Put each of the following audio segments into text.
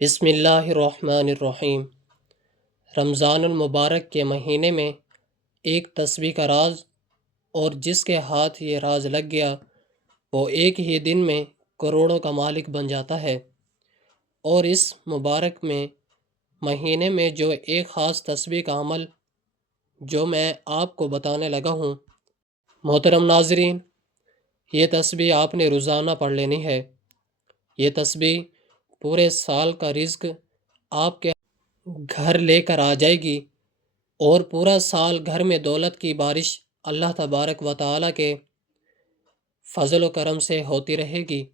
بسم اللہ الرحمن الرحیم۔ رمضان المبارک کے مہینے میں ایک تسبیح کا راز، اور جس کے ہاتھ یہ راز لگ گیا وہ ایک ہی دن میں کروڑوں کا مالک بن جاتا ہے۔ اور اس مبارک میں مہینے میں جو ایک خاص تسبیح کا عمل جو میں آپ کو بتانے لگا ہوں، محترم ناظرین، یہ تسبیح آپ نے روزانہ پڑھ لینی ہے۔ یہ تسبیح پورے سال کا رزق آپ کے گھر لے کر آ جائے گی، اور پورا سال گھر میں دولت کی بارش اللہ تبارک و تعالیٰ کے فضل و کرم سے ہوتی رہے گی۔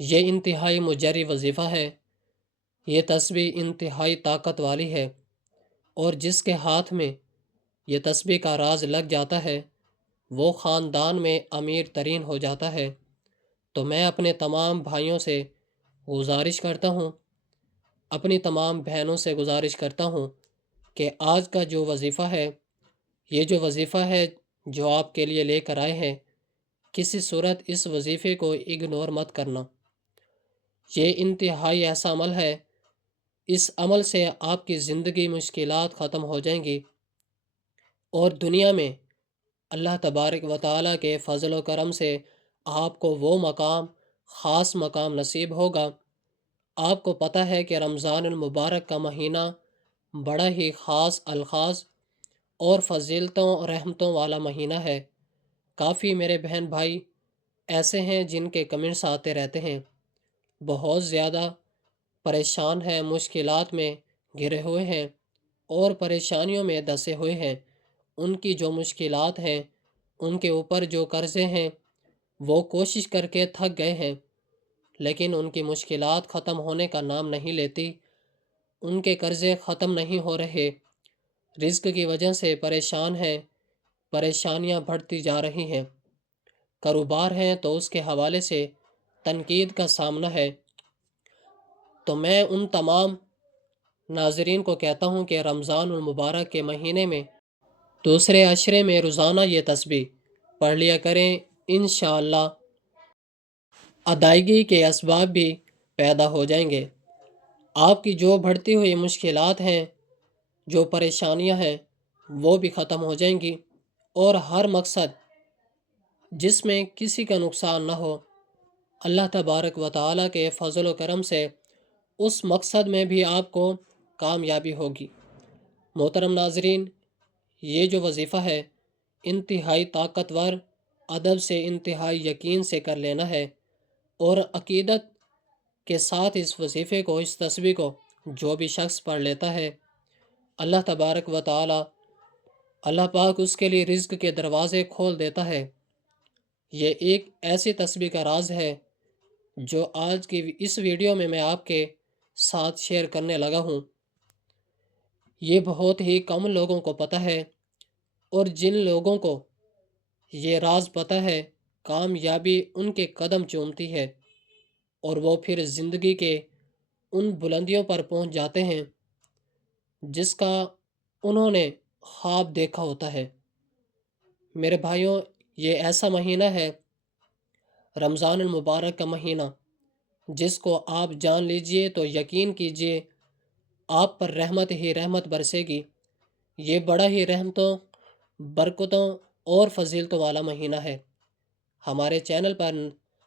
یہ انتہائی مجری وظیفہ ہے۔ یہ تسبیح انتہائی طاقت والی ہے، اور جس کے ہاتھ میں یہ تسبیح کا راز لگ جاتا ہے وہ خاندان میں امیر ترین ہو جاتا ہے۔ تو میں اپنے تمام بھائیوں سے گزارش کرتا ہوں، اپنی تمام بہنوں سے گزارش کرتا ہوں کہ آج کا جو وظیفہ ہے، یہ جو وظیفہ ہے جو آپ کے لیے لے کر آئے ہیں، کسی صورت اس وظیفے کو اگنور مت کرنا۔ یہ انتہائی ایسا عمل ہے، اس عمل سے آپ کی زندگی مشکلات ختم ہو جائیں گی، اور دنیا میں اللہ تبارک و تعالیٰ کے فضل و کرم سے آپ کو وہ مقام، خاص مقام نصیب ہوگا۔ آپ کو پتہ ہے کہ رمضان المبارک کا مہینہ بڑا ہی خاص الفاظ اور فضیلتوں اور رحمتوں والا مہینہ ہے۔ کافی میرے بہن بھائی ایسے ہیں جن کے کمنٹس آتے رہتے ہیں، بہت زیادہ پریشان ہیں، مشکلات میں گھرے ہوئے ہیں اور پریشانیوں میں دسے ہوئے ہیں۔ ان کی جو مشکلات ہیں، ان کے اوپر جو قرضے ہیں، وہ کوشش کر کے تھک گئے ہیں، لیکن ان کی مشکلات ختم ہونے کا نام نہیں لیتی۔ ان کے قرضے ختم نہیں ہو رہے، رزق کی وجہ سے پریشان ہیں، پریشانیاں بڑھتی جا رہی ہیں، کاروبار ہیں تو اس کے حوالے سے تنقید کا سامنا ہے۔ تو میں ان تمام ناظرین کو کہتا ہوں کہ رمضان المبارک کے مہینے میں دوسرے عشرے میں روزانہ یہ تسبیح پڑھ لیا کریں۔ انشاءاللہ ادائیگی کے اسباب بھی پیدا ہو جائیں گے۔ آپ کی جو بڑھتی ہوئی مشکلات ہیں، جو پریشانیاں ہیں، وہ بھی ختم ہو جائیں گی، اور ہر مقصد جس میں کسی کا نقصان نہ ہو، اللہ تبارک و تعالیٰ کے فضل و کرم سے اس مقصد میں بھی آپ کو کامیابی ہوگی۔ محترم ناظرین، یہ جو وظیفہ ہے انتہائی طاقتور، ادب سے، انتہائی یقین سے کر لینا ہے، اور عقیدت کے ساتھ اس وظیفے کو، اس تسبیح کو جو بھی شخص پڑھ لیتا ہے، اللہ تبارک و تعالی، اللہ پاک اس کے لیے رزق کے دروازے کھول دیتا ہے۔ یہ ایک ایسی تسبیح کا راز ہے جو آج کی اس ویڈیو میں آپ کے ساتھ شیئر کرنے لگا ہوں۔ یہ بہت ہی کم لوگوں کو پتہ ہے، اور جن لوگوں کو یہ راز پتہ ہے، کامیابی ان کے قدم چومتی ہے، اور وہ پھر زندگی کے ان بلندیوں پر پہنچ جاتے ہیں جس کا انہوں نے خواب دیکھا ہوتا ہے۔ میرے بھائیوں، یہ ایسا مہینہ ہے، رمضان المبارک کا مہینہ، جس کو آپ جان لیجئے تو یقین کیجئے آپ پر رحمت ہی رحمت برسے گی۔ یہ بڑا ہی رحمتوں، برکتوں اور فضیلتوں والا مہینہ ہے۔ ہمارے چینل پر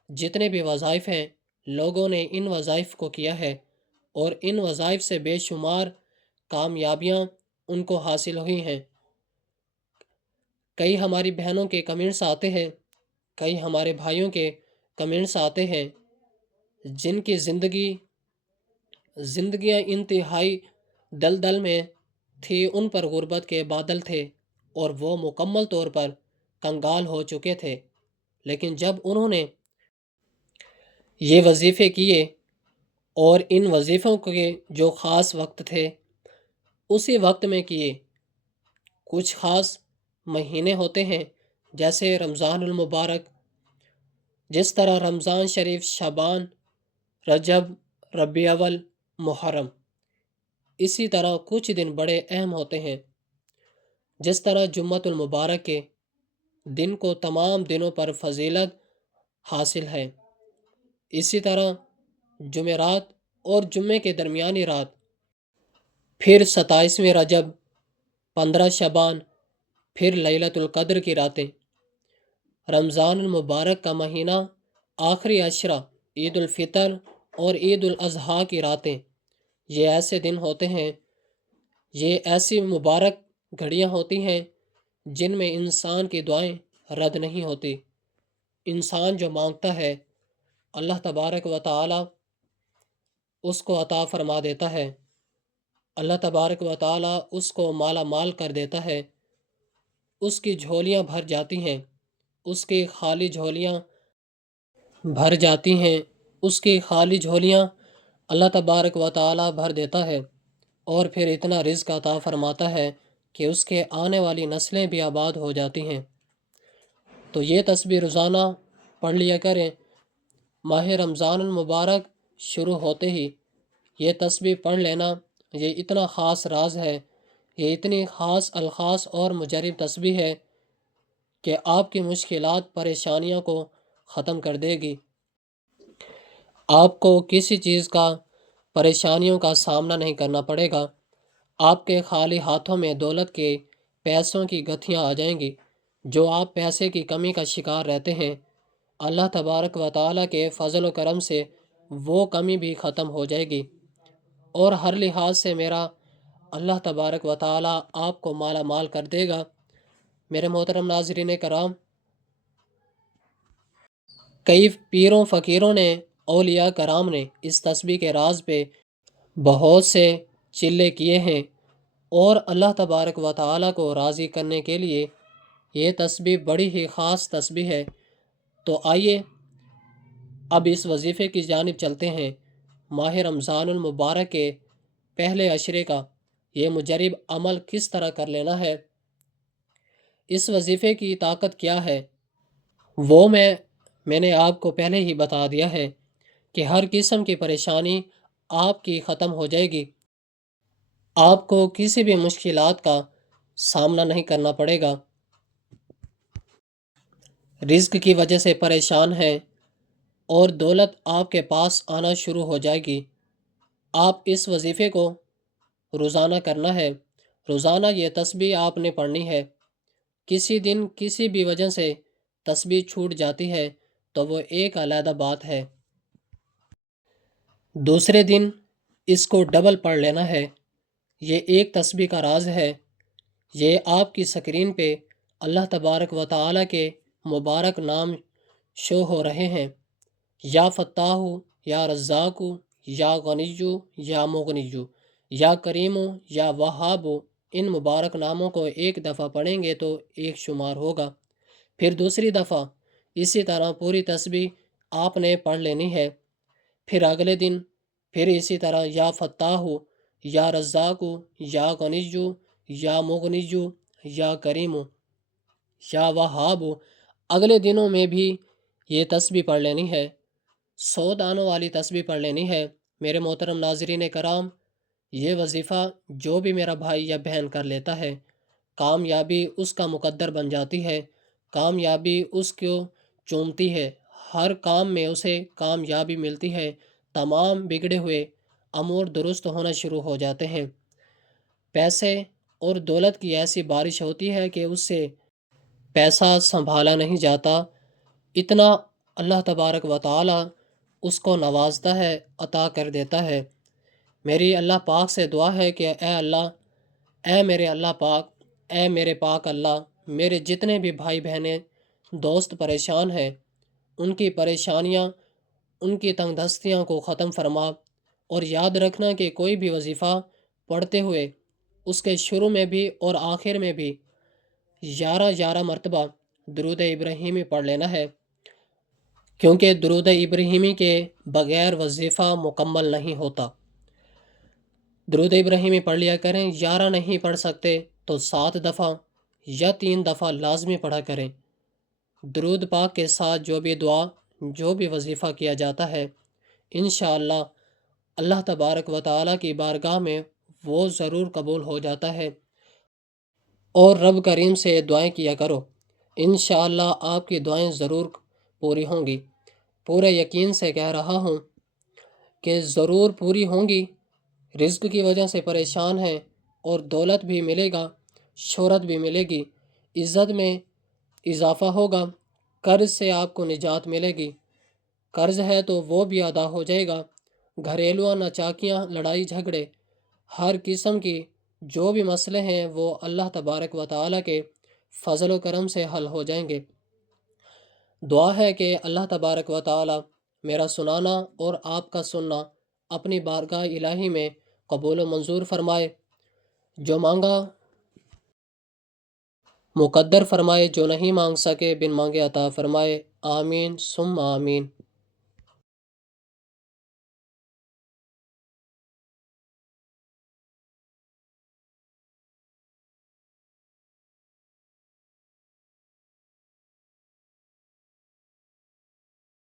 جتنے بھی وظائف ہیں، لوگوں نے ان وظائف کو کیا ہے، اور ان وظائف سے بے شمار کامیابیاں ان کو حاصل ہوئی ہیں۔ کئی ہماری بہنوں کے کمنٹس آتے ہیں، کئی ہمارے بھائیوں کے کمنٹس آتے ہیں جن کی زندگیاں انتہائی دلدل میں تھی، ان پر غربت کے بادل تھے، اور وہ مکمل طور پر کنگال ہو چکے تھے، لیکن جب انہوں نے یہ وظیفے کیے، اور ان وظیفوں کے جو خاص وقت تھے اسی وقت میں کیے، کچھ خاص مہینے ہوتے ہیں جیسے رمضان المبارک، جس طرح رمضان شریف، شعبان، رجب، ربیع اول، محرم، اسی طرح کچھ دن بڑے اہم ہوتے ہیں، جس طرح جمعۃ المبارک کے دن کو تمام دنوں پر فضیلت حاصل ہے، اسی طرح جمعرات اور جمعے کے درمیانی رات، پھر 27ویں رجب، 15 شعبان، پھر لیلۃ القدر کی راتیں۔ رمضان المبارک کا مہینہ، آخری عشرہ، عید الفطر اور عید الاضحیٰ کی راتیں، یہ ایسے دن ہوتے ہیں، یہ ایسی مبارک گھڑیاں ہوتی ہیں جن میں انسان کی دعائیں رد نہیں ہوتی۔ انسان جو مانگتا ہے اللہ تبارک و تعالی اس کو عطا فرما دیتا ہے، اللہ تبارک و تعالی اس کو مالا مال کر دیتا ہے، اس کی جھولیاں بھر جاتی ہیں، اس کی خالی جھولیاں بھر جاتی ہیں، اس کی خالی جھولیاں اللہ تبارک و تعالی بھر دیتا ہے، اور پھر اتنا رزق عطا فرماتا ہے کہ اس کے آنے والی نسلیں بھی آباد ہو جاتی ہیں۔ تو یہ تسبیح روزانہ پڑھ لیا کریں۔ ماہ رمضان المبارک شروع ہوتے ہی یہ تسبیح پڑھ لینا، یہ اتنا خاص راز ہے، یہ اتنی خاص الخاص اور مجرب تسبیح ہے کہ آپ کی مشکلات پریشانیوں کو ختم کر دے گی۔ آپ کو کسی چیز کا پریشانیوں کا سامنا نہیں کرنا پڑے گا۔ آپ کے خالی ہاتھوں میں دولت کے پیسوں کی گتھیاں آ جائیں گی۔ جو آپ پیسے کی کمی کا شکار رہتے ہیں، اللہ تبارک و تعالیٰ کے فضل و کرم سے وہ کمی بھی ختم ہو جائے گی، اور ہر لحاظ سے میرا اللہ تبارک و تعالیٰ آپ کو مالا مال کر دے گا۔ میرے محترم ناظرین کرام، کئی پیروں فقیروں نے، اولیاء کرام نے اس تسبیح کے راز پہ بہت سے چلے کیے ہیں، اور اللہ تبارک و تعالیٰ کو راضی کرنے کے لیے یہ تسبیح بڑی ہی خاص تسبیح ہے۔ تو آئیے اب اس وظیفے کی جانب چلتے ہیں۔ ماہ رمضان المبارک کے پہلے عشرے کا یہ مجرب عمل کس طرح کر لینا ہے، اس وظیفے کی طاقت کیا ہے، وہ میں نے آپ کو پہلے ہی بتا دیا ہے کہ ہر قسم کی پریشانی آپ کی ختم ہو جائے گی۔ آپ کو کسی بھی مشکلات کا سامنا نہیں کرنا پڑے گا۔ رزق کی وجہ سے پریشان ہیں اور دولت آپ کے پاس آنا شروع ہو جائے گی۔ آپ اس وظیفے کو روزانہ کرنا ہے۔ روزانہ یہ تسبیح آپ نے پڑھنی ہے۔ کسی دن کسی بھی وجہ سے تسبیح چھوٹ جاتی ہے تو وہ ایک علیحدہ بات ہے، دوسرے دن اس کو ڈبل پڑھ لینا ہے۔ یہ ایک تسبیح کا راز ہے۔ یہ آپ کی سکرین پہ اللہ تبارک و تعالیٰ کے مبارک نام شو ہو رہے ہیں، یا فتاح، یا رزاق، یا غنیجو، یا مغنیجو، یا کریم، یا وہاب۔ ان مبارک ناموں کو ایک دفعہ پڑھیں گے تو ایک شمار ہوگا، پھر دوسری دفعہ اسی طرح پوری تسبیح آپ نے پڑھ لینی ہے، پھر اگلے دن پھر اسی طرح یا فتاح، یا رزاق، یا غنیجو، یا مغنیجو، یا کریم، یا وہاب۔ اگلے دنوں میں بھی یہ تسبیح پڑھ لینی ہے، 100 دانوں والی تسبیح پڑھ لینی ہے۔ میرے محترم ناظرین کرام، یہ وظیفہ جو بھی میرا بھائی یا بہن کر لیتا ہے، کامیابی اس کا مقدر بن جاتی ہے، کامیابی اس کو چومتی ہے، ہر کام میں اسے کامیابی ملتی ہے، تمام بگڑے ہوئے امور درست ہونا شروع ہو جاتے ہیں۔ پیسے اور دولت کی ایسی بارش ہوتی ہے کہ اس سے پیسہ سنبھالا نہیں جاتا، اتنا اللہ تبارک و تعالی اس کو نوازتا ہے، عطا کر دیتا ہے۔ میری اللہ پاک سے دعا ہے کہ اے اللہ، اے میرے اللہ پاک، اے میرے پاک اللہ، میرے جتنے بھی بھائی بہنیں دوست پریشان ہیں، ان کی پریشانیاں، ان کی تنگ دستیاں کو ختم فرما، اور یاد رکھنا کہ کوئی بھی وظیفہ پڑھتے ہوئے اس کے شروع میں بھی اور آخر میں بھی 11 مرتبہ درود ابراہیمی پڑھ لینا ہے، کیونکہ درود ابراہیمی کے بغیر وظیفہ مکمل نہیں ہوتا۔ درود ابراہیمی پڑھ لیا کریں، 11 نہیں پڑھ سکتے تو 7 دفعہ یا 3 دفعہ لازمی پڑھا کریں۔ درود پاک کے ساتھ جو بھی دعا، جو بھی وظیفہ کیا جاتا ہے، انشاءاللہ اللہ تبارک و تعالیٰ کی بارگاہ میں وہ ضرور قبول ہو جاتا ہے۔ اور رب کریم سے دعائیں کیا کرو، انشاءاللہ آپ کی دعائیں ضرور پوری ہوں گی۔ پورے یقین سے کہہ رہا ہوں کہ ضرور پوری ہوں گی، رزق کی وجہ سے پریشان ہیں، اور دولت بھی ملے گا، شہرت بھی ملے گی، عزت میں اضافہ ہوگا، قرض سے آپ کو نجات ملے گی، قرض ہے تو وہ بھی ادا ہو جائے گا، گھریلو ناچاکیاں، لڑائی جھگڑے، ہر قسم کی جو بھی مسئلے ہیں وہ اللہ تبارک و تعالیٰ کے فضل و کرم سے حل ہو جائیں گے۔ دعا ہے کہ اللہ تبارک و تعالیٰ میرا سنانا اور آپ کا سننا اپنی بارگاہ الہی میں قبول و منظور فرمائے، جو مانگا مقدر فرمائے، جو نہیں مانگ سکے بن مانگے عطا فرمائے، آمین ثم آمین۔